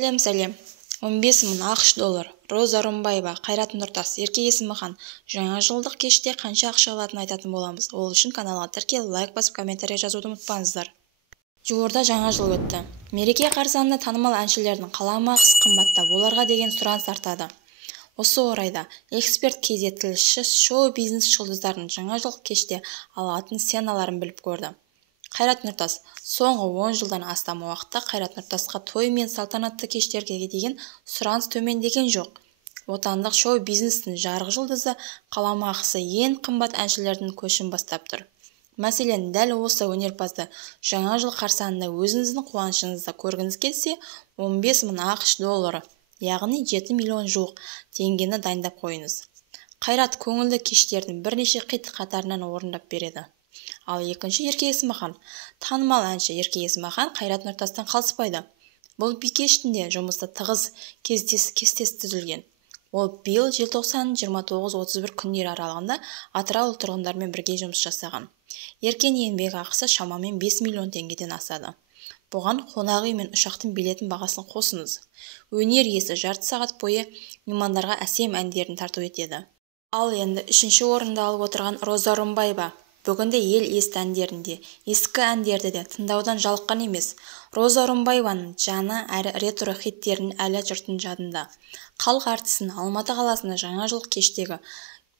Сәлем. 15 мың ақш доллар. Роза Рымбаева, Қайрат Нұртас, Ерке Есімхан. Жаңа жылдық кеште қанша ақша алатынын айтатын боламыз. Ол үшін каналға тіркеліп, лайк басып, комментарий жазуды ұмытпаңыздар. Жуырда жаңа жыл өтті. Мереке қарсаңында танымал әншілердің қаламақысы қымбаттап, оларға деген сұраныс артады. Осы орайда эксперт KZ тілшісі шоу-бизнес жұлдыздарының жаңа жыл кеште алатын сценаларын біліп көрді. Қайрат Нұртас. Соңғы 10 жылдан астам уақытта Қайрат Нұртасқа той мен салтанатты кештерге деген сұраныс төмендеген жоқ. Отандық шоу-бизнестің жарық жұлдызы қаламақысы ең қымбат әншілердің көшін бастап тұр. Мәселен, дәл осы өнерпазды жаңа жыл қарсаңында өзіңіздің қуанышыңызда көргіңіз келсе, 15 мың ақш доллары, яғни 7 миллион жуық теңгені дайындап қойыңыз. Қайрат көңілді кештердің бірнеше қит қатарынан орындап береді. Ал екінші Ерке Есімхан. Танымал әнші Ерке Есімхан Қайрат Нұртастан қалыспайды. Бұл кештінде жұмыста тығыз кестесі түзілген. Ол биыл желтоқсанның 29-31 күндері аралығында Атырау тұрғындармен бірге жұмыс жасаған. Еркенің еңбек ақысы шамамен 5 миллион теңгеден асады. Бұған қонақ үй мен ұшақтың билетін бағасын қосыңыз. Өнер иесі жарты сағат бойы меймандарға әсем әндерін тарту етеді. Ал енді үшінші орында алып отырған Роза Рымбаева. Бүгінде ел есті әндерінде, ескі әндерді де тыңдаудан жалыққан емес. Роза Рымбаеваның жаңа әрі ретро хиттерінің әлі жұрттың жадында. Халық әртісінің Алматы қаласында жаңа жыл кештегі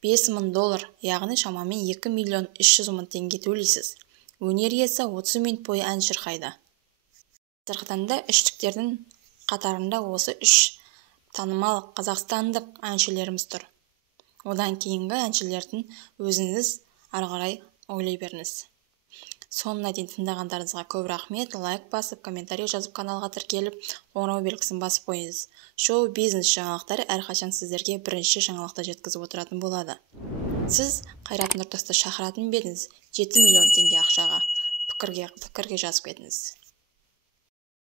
5 мың доллар, яғни шамамен 2 миллион 300 мың теңге төлейсіз. Өнер иесі 30 минут бойы ән шырқайды. Қазақстанда үштіктердің қатарында осы 3 танымал қазақстандық әншілеріміз тұр. Одан кейінгі әншілердің өзіңіз ары қарай ойлай беріңіз. Соңына дейін тыңдағандарыңызға көп рахмет. Лайк басып, комментарий жазып, каналға тіркеліп, қоңырау белгісін басып қойыңыз. Шоу-бизнес жаңалықтары әрқашан сіздерге бірінші жаңалықты жеткізіп отыратын болады. Сіз Қайрат Нұртасты шақыратын бедіңіз 7 миллион теңге ақшаға пікірге жазып кетіңіз.